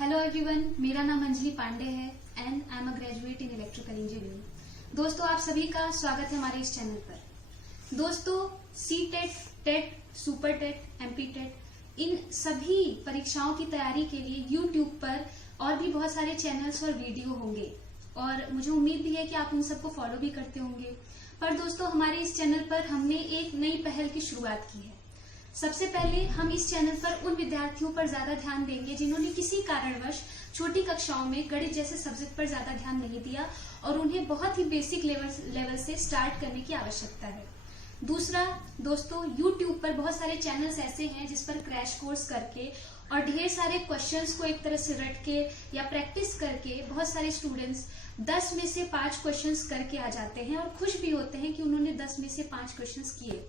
Hello everyone, मेरा नाम अंजलि पांडे है and I am a graduate in electrical engineering. दोस्तों, आप सभी का स्वागत है हमारे इस चैनल पर। दोस्तों, CTET, TET, super TET, MP TET, इन सभी परीक्षाओं की तैयारी के लिए यूट्यूब पर और भी बहुत सारे चैनल्स और वीडियो होंगे और मुझे उम्मीद भी है कि आप उन सबको फॉलो भी करते होंगे। पर दोस्तों, हमारे इस चैनल पर हमने एक नई पहल की शुरुआत की है। सबसे पहले हम इस चैनल पर उन विद्यार्थियों पर ज्यादा ध्यान देंगे जिन्होंने किसी कारणवश छोटी कक्षाओं में गणित जैसे सब्जेक्ट पर ज्यादा ध्यान नहीं दिया और उन्हें बहुत ही बेसिक लेवल से स्टार्ट करने की आवश्यकता है। दूसरा दोस्तों, YouTube पर बहुत सारे चैनल्स ऐसे हैं जिस पर क्रैश कोर्स करके और ढेर सारे क्वेश्चंस को एक तरह से रट के या प्रैक्टिस करके बहुत सारे स्टूडेंट्स 10 में से 5 क्वेश्चंस करके आ जाते हैं और खुश भी होते हैं कि उन्होंने 10 में से 5 क्वेश्चंस किए।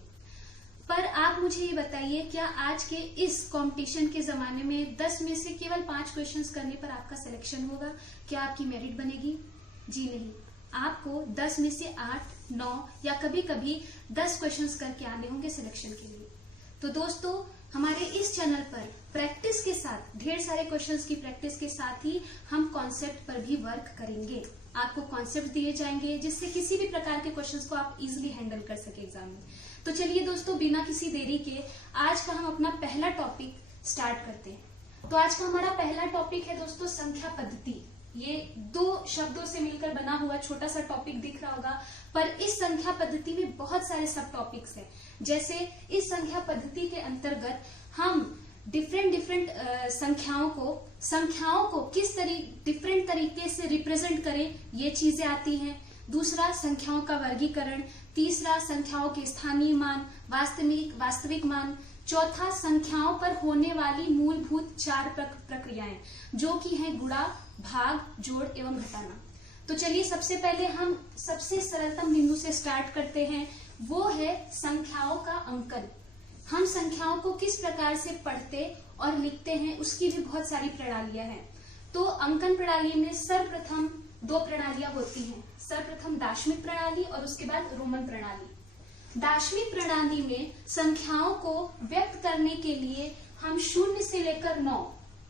पर आप मुझे ये बताइए, क्या आज के इस कंपटीशन के जमाने में 10 में से केवल 5 क्वेश्चंस करने पर आपका सिलेक्शन होगा? क्या आपकी मेरिट बनेगी? जी नहीं, आपको 10 में से 8, 9 या कभी कभी 10 क्वेश्चंस करके आने होंगे सिलेक्शन के लिए। तो दोस्तों, हमारे इस चैनल पर प्रैक्टिस के साथ, ढेर सारे क्वेश्चंस की प्रैक्टिस के साथ ही हम कॉन्सेप्ट पर भी वर्क करेंगे। आपको कॉन्सेप्ट दिए जाएंगे जिससे किसी भी प्रकार के क्वेश्चंस को आप इजिली हैंडल कर सके एग्जाम में। तो चलिए दोस्तों, बिना किसी देरी के आज का हम अपना पहला टॉपिक स्टार्ट करते हैं। तो आज का हमारा पहला टॉपिक है दोस्तों संख्या पद्धति। ये 2 शब्दों से मिलकर बना हुआ छोटा सा टॉपिक दिख रहा होगा, पर इस संख्या पद्धति में बहुत सारे सब टॉपिक्स हैं। जैसे इस संख्या पद्धति के अंतर्गत हम डिफरेंट संख्याओं को किस डिफरेंट तरीके से रिप्रेजेंट करें, ये चीजें आती हैं। दूसरा, संख्याओं का वर्गीकरण। तीसरा, संख्याओं के स्थानीय मान, वास्तविक मान। चौथा, संख्याओं पर होने वाली मूलभूत 4 प्रक्रियाएं जो कि हैं गुणा, भाग, जोड़ एवं घटाना। तो चलिए सबसे पहले हम सबसे सरलतम बिंदु से स्टार्ट करते हैं, वो है संख्याओं का अंकन। हम संख्याओं को किस प्रकार से पढ़ते और लिखते हैं, उसकी भी बहुत सारी प्रणालियां हैं। तो अंकन प्रणाली में सर्वप्रथम 2 प्रणालियां होती हैं। सर्वप्रथम दार्शनिक प्रणाली और उसके बाद रोमन प्रणाली। दार्शनिक प्रणाली में संख्याओं को व्यक्त करने के लिए हम 0 से लेकर 9,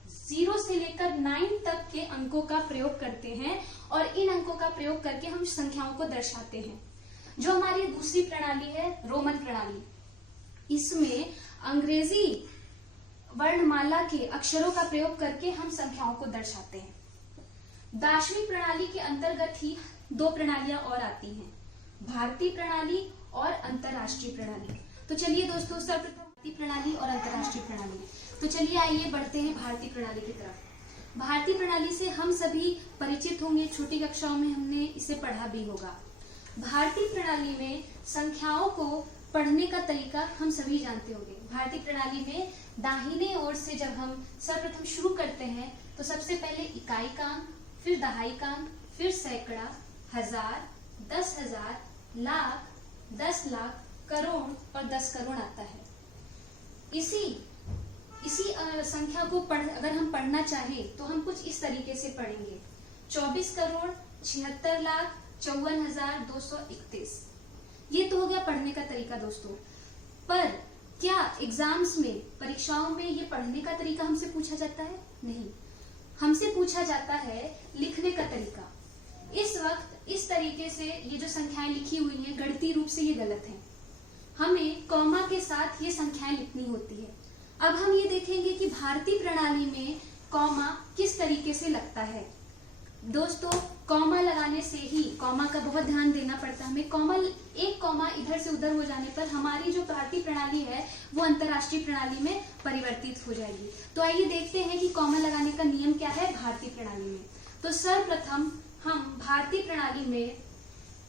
0 से लेकर 9 तक के अंकों का प्रयोग करते हैं और इन अंकों का प्रयोग करके हम संख्याओं को दर्शाते हैं। जो हमारी दूसरी प्रणाली है रोमन प्रणाली, इसमें अंग्रेजी वर्णमाला के अक्षरों का प्रयोग करके हम संख्याओं को दर्शाते हैं। दार्शनिक प्रणाली के अंतर्गत ही 2 प्रणालियां और आती हैं, भारतीय प्रणाली और अंतरराष्ट्रीय प्रणाली। तो चलिए दोस्तों, सर्वप्रथम भारतीय प्रणाली और अंतरराष्ट्रीय प्रणाली। तो चलिए आइए बढ़ते हैं भारतीय प्रणाली की तरफ। भारतीय प्रणाली से हम सभी परिचित होंगे, छोटी कक्षाओं में हमने इसे पढ़ा भी होगा। भारतीय प्रणाली में संख्याओं को पढ़ने का तरीका हम सभी जानते होंगे। भारतीय प्रणाली में दाहिने ओर से जब हम सर्वप्रथम शुरू करते हैं तो सबसे पहले इकाई का अंक, फिर दहाई का अंक, फिर सैकड़ा, हजार, 10,000, लाख, 10 लाख, करोड़ और 10 करोड़ आता है। इसी संख्या को अगर हम पढ़ना चाहें तो हम कुछ इस तरीके से पढ़ेंगे, 24 करोड़ 76 लाख 54,231। ये तो हो गया पढ़ने का तरीका दोस्तों। पर क्या एग्जाम्स में, परीक्षाओं में ये पढ़ने का तरीका हमसे पूछा जाता है? नहीं, हमसे पूछा जाता है लिखने का तरीका। इस वक्त इस तरीके से ये जो संख्याएं लिखी हुई हैं, गणितीय रूप से ये गलत है। हमें कॉमा के साथ ये संख्याएं लिखनी होती है। अब हम ये देखेंगे कि भारतीय प्रणाली में कॉमा किस तरीके से लगता है। दोस्तों, कॉमा लगाने से ही, कॉमा का बहुत ध्यान देना पड़ता है हमें। एक कॉमा इधर से उधर हो जाने पर हमारी जो भारतीय प्रणाली है वो अंतरराष्ट्रीय प्रणाली में परिवर्तित हो जाएगी। तो आइए देखते हैं कि कॉमा लगाने का नियम क्या है भारतीय प्रणाली में। तो सर्वप्रथम हम भारतीय प्रणाली में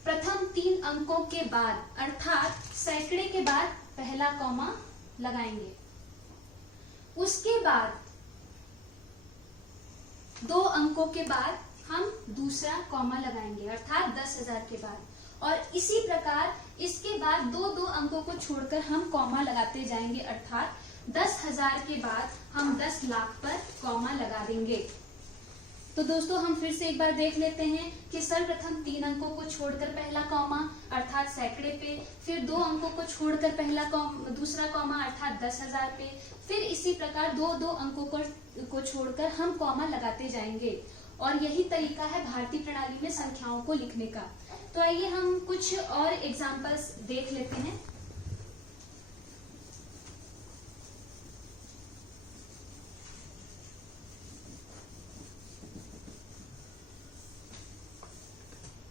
प्रथम 3 अंकों के बाद, अर्थात सैकड़े के बाद पहला कॉमा लगाएंगे। उसके बाद 2 अंकों के बाद हम दूसरा कॉमा लगाएंगे, अर्थात 10,000 के बाद। और इसी प्रकार इसके बाद 2 अंकों को छोड़कर हम कॉमा लगाते जाएंगे, अर्थात 10,000 के बाद हम 10 लाख पर कॉमा लगा देंगे। तो दोस्तों हम फिर से एक बार देख लेते हैं कि सर्वप्रथम 3 अंकों को छोड़कर पहला कॉमा अर्थात सैकड़े पे, फिर 2 अंकों को छोड़कर पहला दूसरा कॉमा अर्थात 10,000 पे, फिर इसी प्रकार 2 अंकों को छोड़कर हम कॉमा लगाते जाएंगे। और यही तरीका है भारतीय प्रणाली में संख्याओं को लिखने का। तो आइए हम कुछ और एग्जाम्पल्स देख लेते हैं।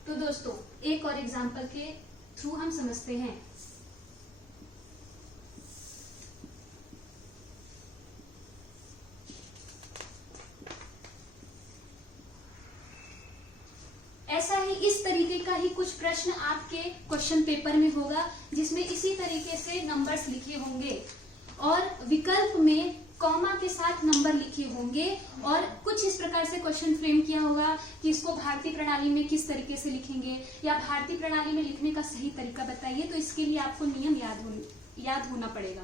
तो दोस्तों एक और एग्जाम्पल के थ्रू हम समझते हैं। ऐसा ही इस तरीके का ही कुछ प्रश्न आपके क्वेश्चन पेपर में होगा, जिसमें इसी तरीके से नंबर्स लिखे होंगे और विकल्प में कॉमा के साथ नंबर लिखे होंगे और कुछ इस प्रकार से क्वेश्चन फ्रेम किया होगा कि इसको भारतीय प्रणाली में किस तरीके से लिखेंगे या भारतीय प्रणाली में लिखने का सही तरीका बताइए। तो इसके लिए आपको नियम याद होना पड़ेगा।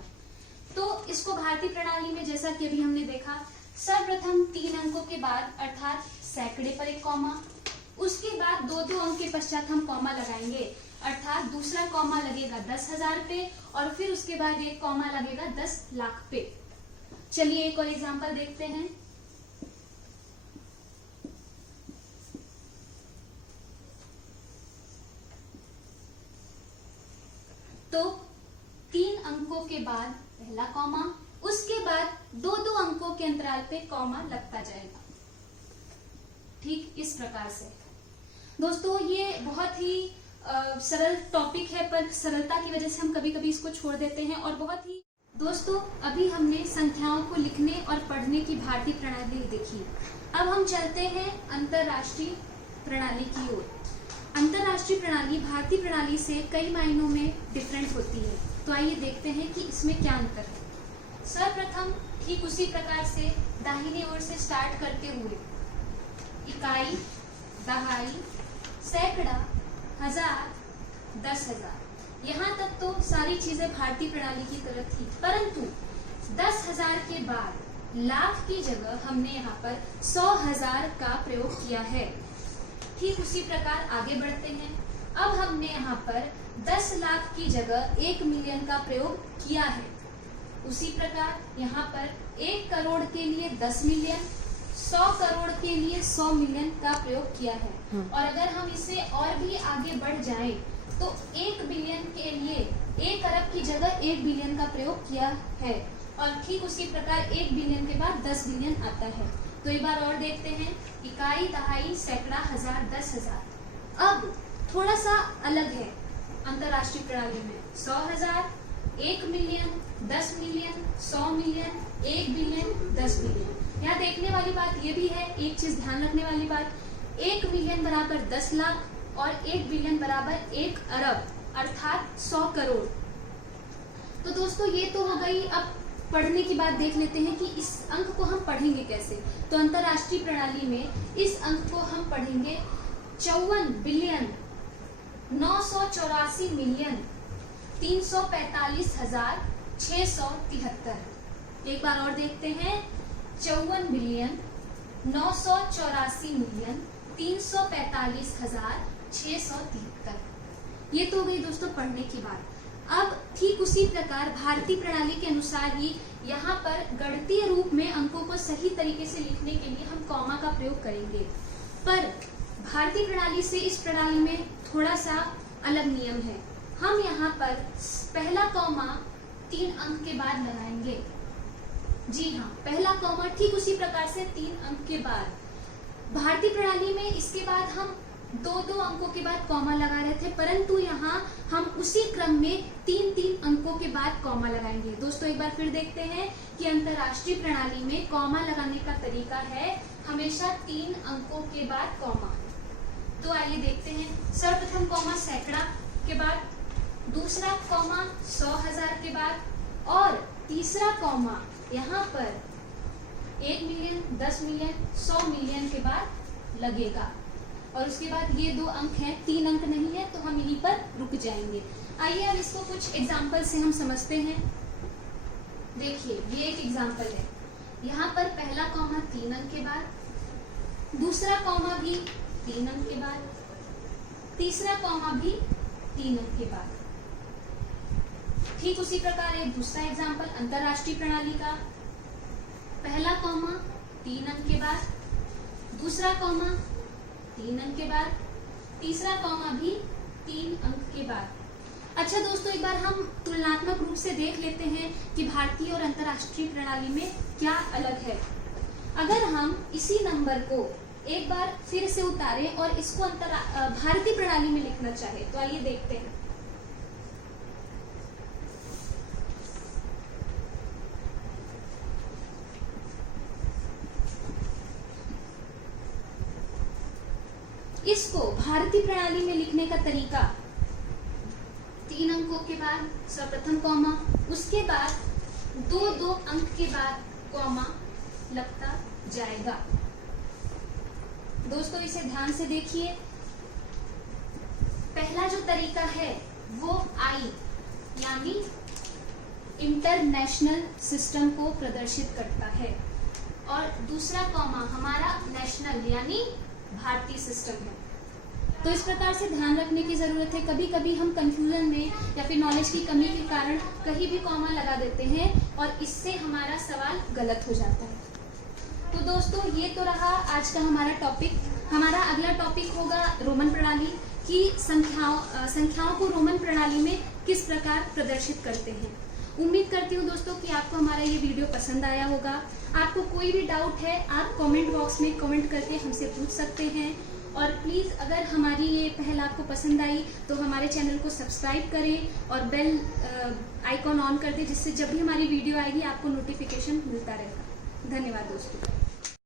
तो इसको भारतीय प्रणाली में जैसा कि अभी हमने देखा, सर्वप्रथम 3 अंकों के बाद अर्थात सैकड़े पर एक कॉमा, उसके बाद 2 अंक के पश्चात हम कॉमा लगाएंगे अर्थात दूसरा कॉमा लगेगा 10,000 पे और फिर उसके बाद एक कॉमा लगेगा 10 लाख पे। चलिए एक और एग्जांपल देखते हैं। तो 3 अंकों के बाद पहला कॉमा, उसके बाद 2 अंकों के अंतराल पे कॉमा लगता जाएगा। ठीक इस प्रकार से दोस्तों ये बहुत ही सरल टॉपिक है, पर सरलता की वजह से हम कभी कभी इसको छोड़ देते हैं। और बहुत ही दोस्तों अभी हमने संख्याओं को लिखने और पढ़ने की भारतीय प्रणाली देखी। अब हम चलते हैं अंतरराष्ट्रीय प्रणाली की ओर। अंतरराष्ट्रीय प्रणाली भारतीय प्रणाली से कई मायनों में डिफरेंट होती है। तो आइए देखते हैं कि इसमें क्या अंतर है। सर्वप्रथम ठीक उसी प्रकार से दाहिनी ओर से स्टार्ट करते हुए इकाई, दहाई, सैकड़ा, हजार, 10,000, यहाँ तक तो सारी चीजें भारतीय प्रणाली की तरह थी, परंतु 10,000 के बाद लाख की जगह हमने यहाँ पर 100,000 का प्रयोग किया है। ठीक उसी प्रकार आगे बढ़ते हैं। अब हमने यहाँ पर 10 लाख की जगह 1 मिलियन का प्रयोग किया है। उसी प्रकार यहाँ पर 1 करोड़ के लिए 10 मिलियन, 100 करोड़ के लिए 100 मिलियन का प्रयोग किया है। और अगर हम इसे और भी आगे बढ़ जाएं तो 1 बिलियन के लिए 1 अरब की जगह 1 बिलियन का प्रयोग किया है। और ठीक उसी प्रकार 1 बिलियन के बाद 10 बिलियन आता है। तो एक बार और देखते हैं। इकाई, दहाई, सैकड़ा, हजार, 10,000। अब थोड़ा सा अलग है अंतरराष्ट्रीय प्रणाली में। 100,000, 1 million, 10 million, 100 million, 1 billion, 10 billion. यहाँ देखने वाली बात यह भी है, एक चीज ध्यान रखने वाली बात, 1 मिलियन बराबर 10 लाख और 1 बिलियन बराबर 1 अरब अर्थात 100 करोड़। तो दोस्तों ये तो हो गई। अब पढ़ने की बात देख लेते हैं कि इस अंक को हम पढ़ेंगे कैसे। तो अंतरराष्ट्रीय प्रणाली में इस अंक को हम पढ़ेंगे 54 बिलियन 984 मिलियन 345,673। एक बार और देखते हैं। 54 बिलियन 984 मिलियन 345,673। ये तो हो गई दोस्तों पढ़ने की बात। अब ठीक उसी प्रकार भारतीय प्रणाली के अनुसार ही यहाँ पर गणितीय रूप में अंकों को सही तरीके से लिखने के लिए हम कॉमा का प्रयोग करेंगे। पर भारतीय प्रणाली से इस प्रणाली में थोड़ा सा अलग नियम है। हम यहाँ पर पहला कॉमा 3 अंक के बाद लगाएंगे। जी हाँ, पहला कॉमा ठीक उसी प्रकार से 3 अंक के बाद। भारतीय प्रणाली में इसके बाद हम 2 अंकों के बाद कॉमा लगा रहे थे, परंतु यहाँ हम उसी क्रम में 3 अंकों के बाद कॉमा लगाएंगे। दोस्तों एक बार फिर देखते हैं कि अंतरराष्ट्रीय प्रणाली में कॉमा लगाने का तरीका है हमेशा 3 अंकों के बाद कॉमा। तो आइए देखते हैं। सर्वप्रथम कॉमा सैकड़ा के बाद, दूसरा कॉमा 100,000 के बाद और तीसरा कॉमा यहाँ पर 1 मिलियन, 10 मिलियन, 100 मिलियन के बाद लगेगा। और उसके बाद ये 2 अंक हैं, 3 अंक नहीं है, तो हम यहीं पर रुक जाएंगे। आइए अब इसको कुछ एग्जाम्पल से हम समझते हैं। देखिए ये एक एग्जाम्पल है। यहाँ पर पहला कॉमा 3 अंक के बाद, दूसरा कॉमा भी 3 अंक के बाद, तीसरा कॉमा भी 3 अंक के बाद। ठीक उसी प्रकार एक दूसरा एग्जाम्पल अंतरराष्ट्रीय प्रणाली का, पहला कॉमा 3 अंक के बाद, दूसरा कॉमा 3 अंक के बाद, तीसरा कॉमा भी 3 अंक के बाद। अच्छा दोस्तों, एक बार हम तुलनात्मक रूप से देख लेते हैं कि भारतीय और अंतरराष्ट्रीय प्रणाली में क्या अलग है। अगर हम इसी नंबर को एक बार फिर से उतारें और इसको भारतीय प्रणाली में लिखना चाहे तो आइए देखते हैं। इसको भारतीय प्रणाली में लिखने का तरीका 3 अंकों के बाद सर्वप्रथम कॉमा, उसके बाद 2 अंक के बाद कॉमा लगता जाएगा। दोस्तों इसे ध्यान से देखिए। पहला जो तरीका है वो आई यानी इंटरनेशनल सिस्टम को प्रदर्शित करता है और दूसरा कॉमा हमारा नेशनल यानी भारतीय सिस्टम है। तो इस प्रकार से ध्यान रखने की जरूरत है। कभी कभी हम कंफ्यूजन में या फिर नॉलेज की कमी के कारण कहीं भी कॉमा लगा देते हैं और इससे हमारा सवाल गलत हो जाता है। तो दोस्तों ये तो रहा आज का हमारा टॉपिक। हमारा अगला टॉपिक होगा रोमन प्रणाली की संख्याओं को रोमन प्रणाली में किस प्रकार प्रदर्शित करते हैं। उम्मीद करती हूँ दोस्तों कि आपको हमारा ये वीडियो पसंद आया होगा। आपको कोई भी डाउट है आप कमेंट बॉक्स में कमेंट करके हमसे पूछ सकते हैं। और प्लीज़ अगर हमारी ये पहल आपको पसंद आई तो हमारे चैनल को सब्सक्राइब करें और बेल आइकॉन ऑन कर दें, जिससे जब भी हमारी वीडियो आएगी आपको नोटिफिकेशन मिलता रहेगा। धन्यवाद दोस्तों।